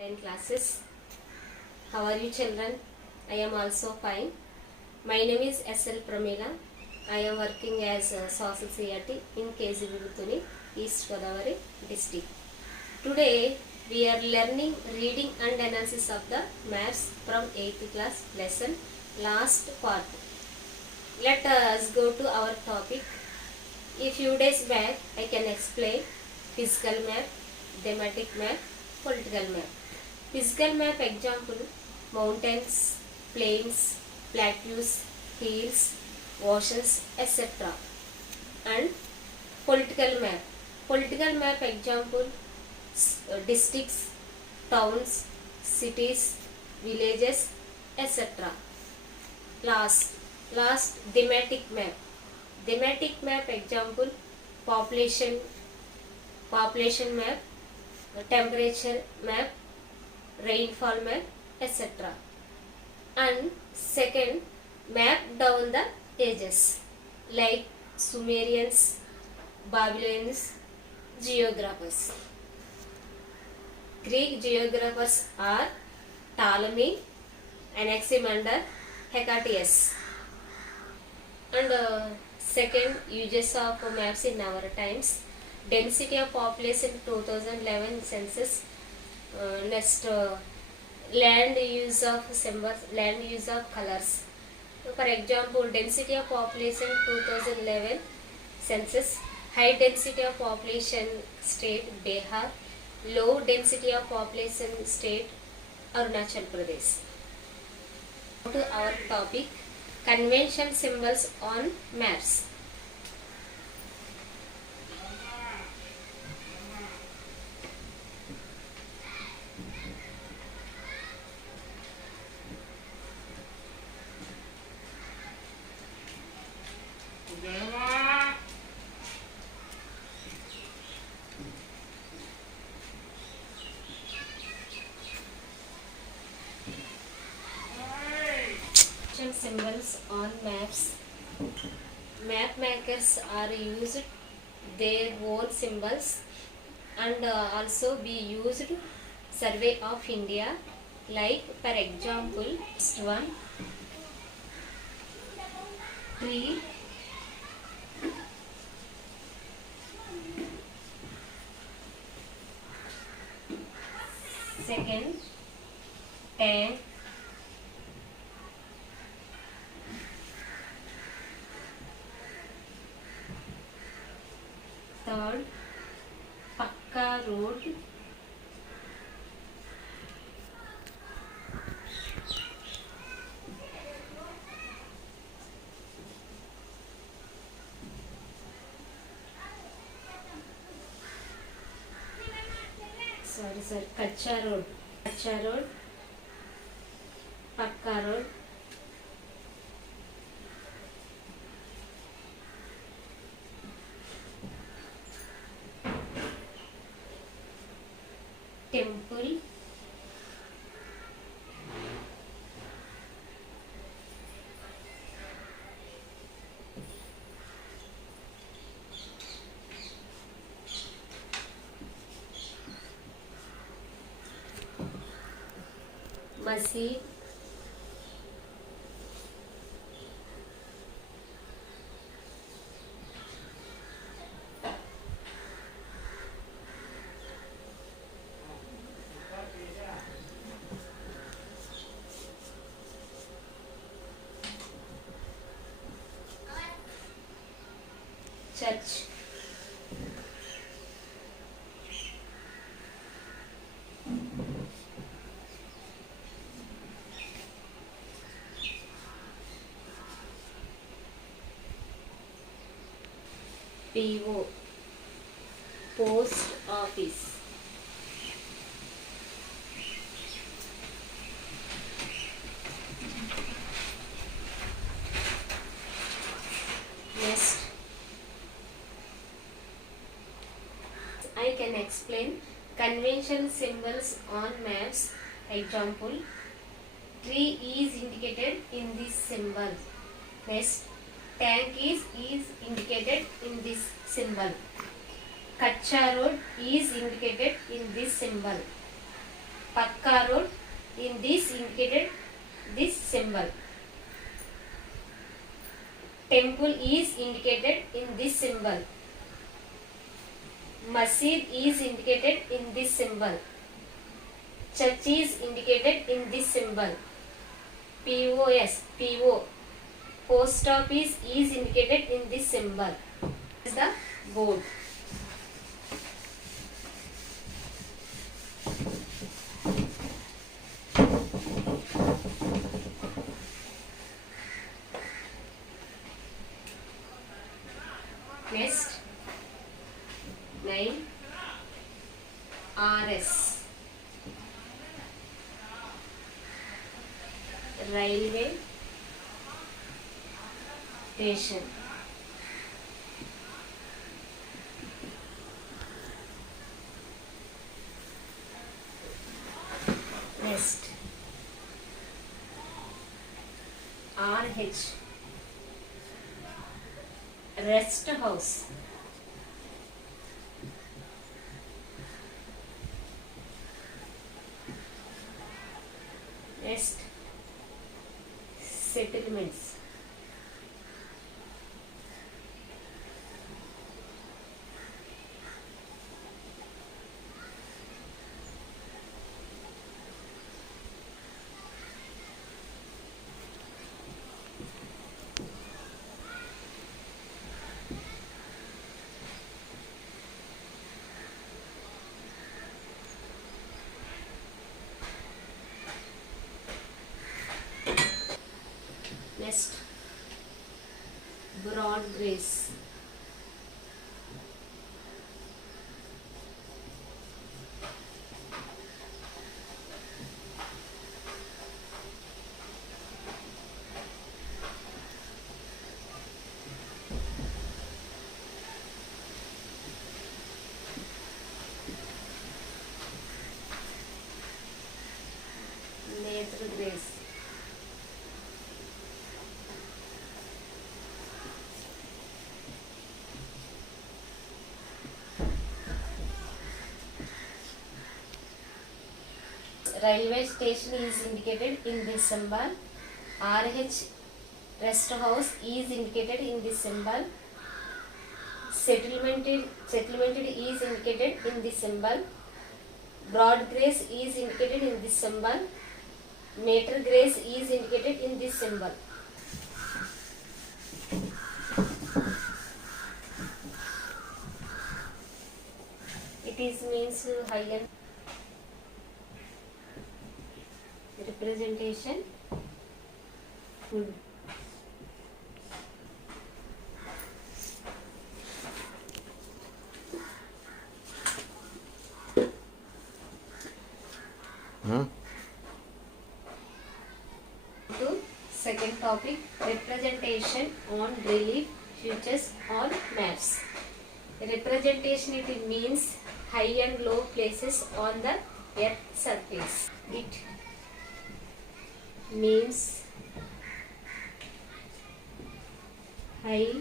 10 classes. How are you children? I am also fine. My name is S.L. Pramila. I am working as a social CRT in KG Vivutuni, East Godavari district. Today we are learning reading and analysis of the maths from 8th class lesson last part. Let us go to our topic. A few days back I can explain physical map, thematic map, political map. Physical map example: mountains, plains, plateaus, hills, oceans, etc. And political map. Political map example: districts, towns, cities, villages, etc. Last thematic map. Thematic map example: population map, temperature map, rainfall map, etc. And second, map down the ages like Sumerians, Babylonians, geographers. Greek geographers are Ptolemy, Anaximander, Hecataeus. And second, uses of maps in our times: density of population 2011 census. Next, land use of symbols, land use of colors. For example, density of population 2011 census: high density of population state Bihar, low density of population state Arunachal Pradesh. To our topic: convention symbols on maps. Symbols on maps. Map makers are used their own symbols and also be used survey of India, like for example first one, tree, second, tank, third, Pakka road, Kacha road, Pakka road, temple, masjid, church. PO, post office. Next, I can explain convention symbols on maps. Example: tree is indicated in this symbol. Next, tank is indicated in this symbol. Kacha road is indicated in this symbol. Pakka road in this indicated this symbol. Temple is indicated in this symbol. Masjid is indicated in this symbol. Church is indicated in this symbol. POS, PO, post office is indicated in this symbol. This is the board. Next, 9, RS, railway station. Next, RH, rest house. Next, settlements. Next, broad grace. Nether grace. Railway station is indicated in this symbol. RH, rest house is indicated in this symbol. Settlemented is indicated in this symbol. Broad grace is indicated in this symbol. Nature grace is indicated in this symbol. It is means higher representation. To second topic, representation on relief features on maps. Representation, it means high and low places on the earth surface. It means high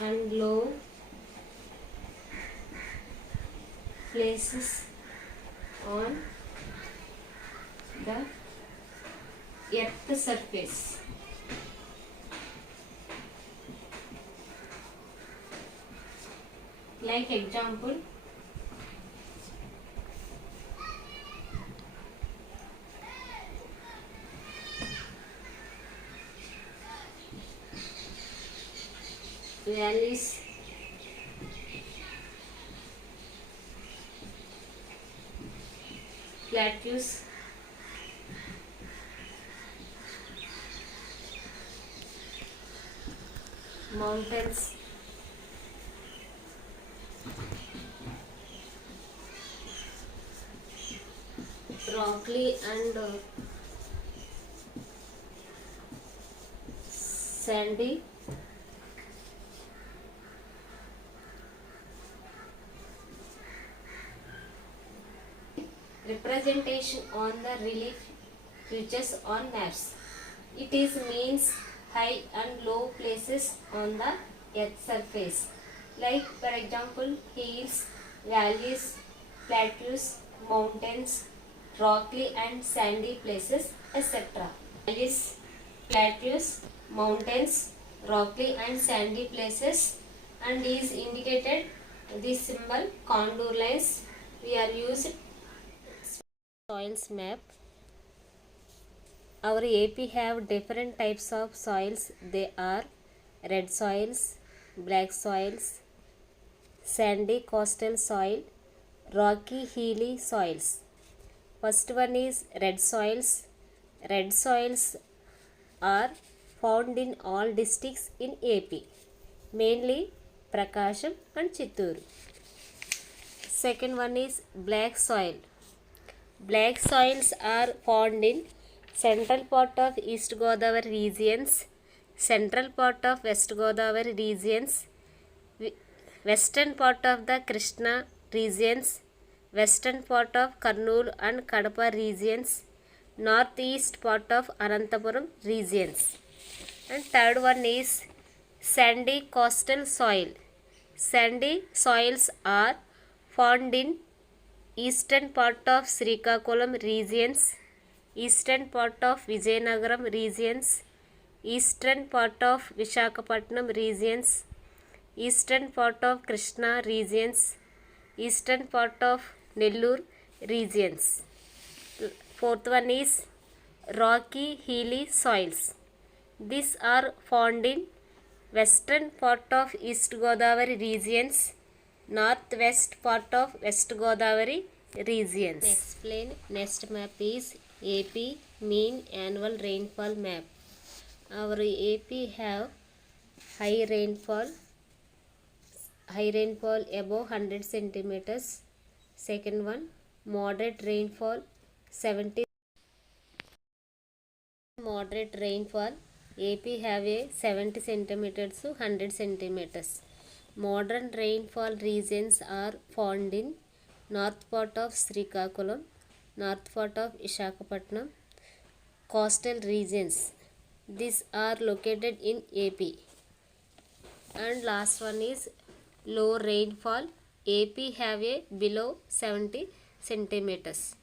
and low places on the earth surface. Like example, valleys, plateaus, mountains, rocky and sandy, representation on the relief features on maps. It is means high and low places on the earth surface. Like for example, hills, valleys, plateaus, mountains, rocky and sandy places, etc. Valleys, plateaus, mountains, rocky and sandy places, and is indicated this symbol contour lines. We are used soils map. Our AP have different types of soils. They are red soils, black soils, sandy coastal soil, rocky hilly soils. First one is red soils. Red soils are found in all districts in AP, mainly Prakasham and Chittoor. Second one is black soil. Black soils are found in central part of East Godavari regions, central part of West Godavari regions, western part of the Krishna regions, western part of Kurnool and Kadapa regions, northeast part of Anantapuram regions. And third one is sandy coastal soil. Sandy soils are found in eastern part of Srikakulam regions, eastern part of Vijayanagaram regions, eastern part of Vishakhapatnam regions, eastern part of Krishna regions, eastern part of Nellore regions. Fourth one is rocky hilly soils. These are found in western part of East Godavari regions, northwest part of West Godavari regions. Explain. Next map is AP mean annual rainfall map. Our AP have high rainfall above 100 centimeters. Second one, moderate rainfall 70. Moderate rainfall AP have a 70 centimeters to 100 centimeters. Modern rainfall regions are found in north part of Srikakulam, north part of Visakhapatnam, coastal regions. These are located in AP. And last one is low rainfall. AP have a below 70 centimeters.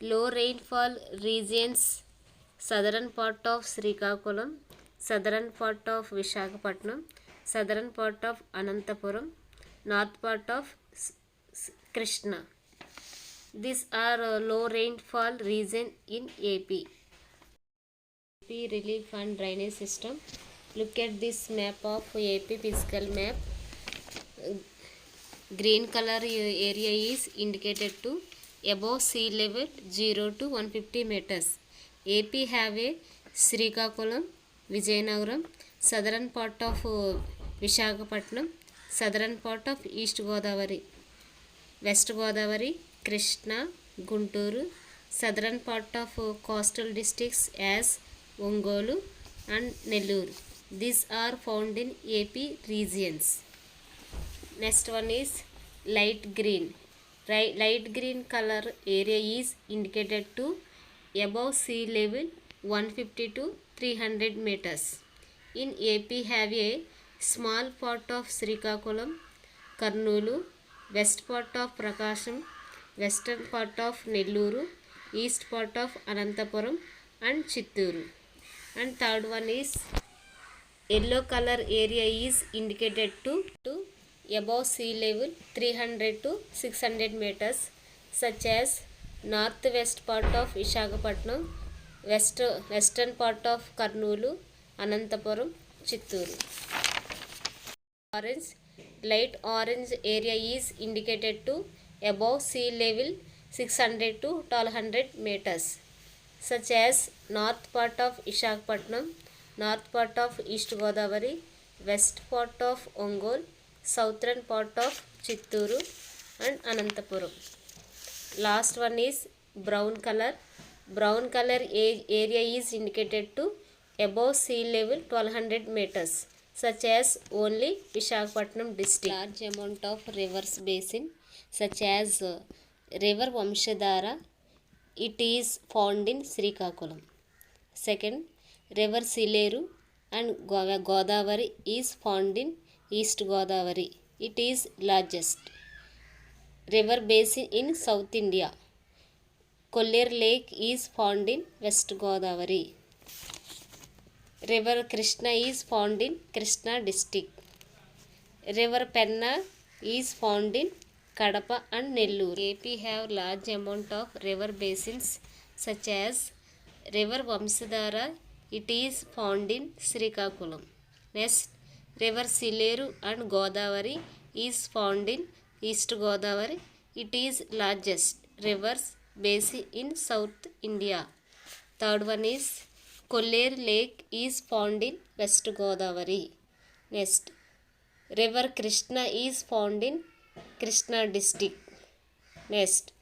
Low rainfall regions, southern part of Srikakulam, southern part of Visakhapatnam, southern part of Anantapuram, north part of Krishna. These are low rainfall region in AP. AP relief and drainage system. Look at this map of AP physical map. Green color area is indicated to above sea level 0 to 150 meters. AP have a Srikakulam, Vijayanagaram, southern part of Vishakhapatnam, southern part of East Godavari, West Godavari, Krishna, Guntur, southern part of coastal districts as Ongolu and Nellore. These are found in AP regions. Next one is light green. Light green color area is indicated to above sea level 150 to 300 meters. In AP have a small part of Srikakulam, Kurnool, west part of Prakasham, western part of Nellore, east part of Anantapuram and Chittoor. And third one is yellow color area is indicated to above sea level 300 to 600 meters, such as northwest part of Visakhapatnam, western part of Kurnool, Anantapuram, Chittoor. Orange, light orange area is indicated to above sea level 600 to 1200 meters, such as north part of Visakhapatnam, north part of East Godavari, west part of Ongole, southern part of Chittoor and Anantapuram. Last one is brown color. Brown color area is indicated to above sea level 1200 meters, such as only Visakhapatnam district. Large amount of rivers basin, such as river Vamshadhara, it is found in Srikakulam. Second, river Sileru and Godavari is found in East Godavari. It is largest. river basin in South India. Kolleru Lake is found in West Godavari. River Krishna is found in Krishna district. River Penna is found in Kadapa and Nellore. AP have large amount of river basins such as River Vamsadhara, it is found in Srikakulam. Next, River Sileru and Godavari is found in East Godavari. It is largest rivers basin in South India. Third one is Kolleru Lake is found in West Godavari. Next, River Krishna is found in Krishna district. Next,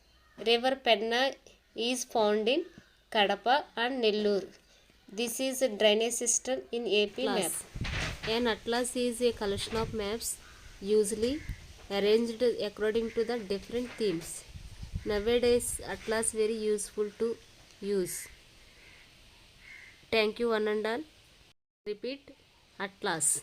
River Penna is found in Kadapa and Nellore. This is a drainage system in AP map. An atlas is a collection of maps usually arranged according to the different themes. Nowadays, atlas very useful to use. Thank you one and all. Repeat, atlas.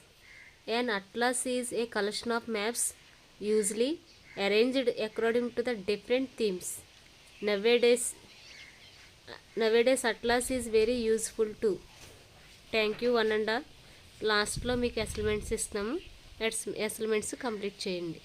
An atlas is a collection of maps usually arranged according to the different themes. Nowadays atlas is very useful too. Thank you one and all. లాస్ట్లో మీకు assignments ఇస్తాము. Assignments complete చేయండి.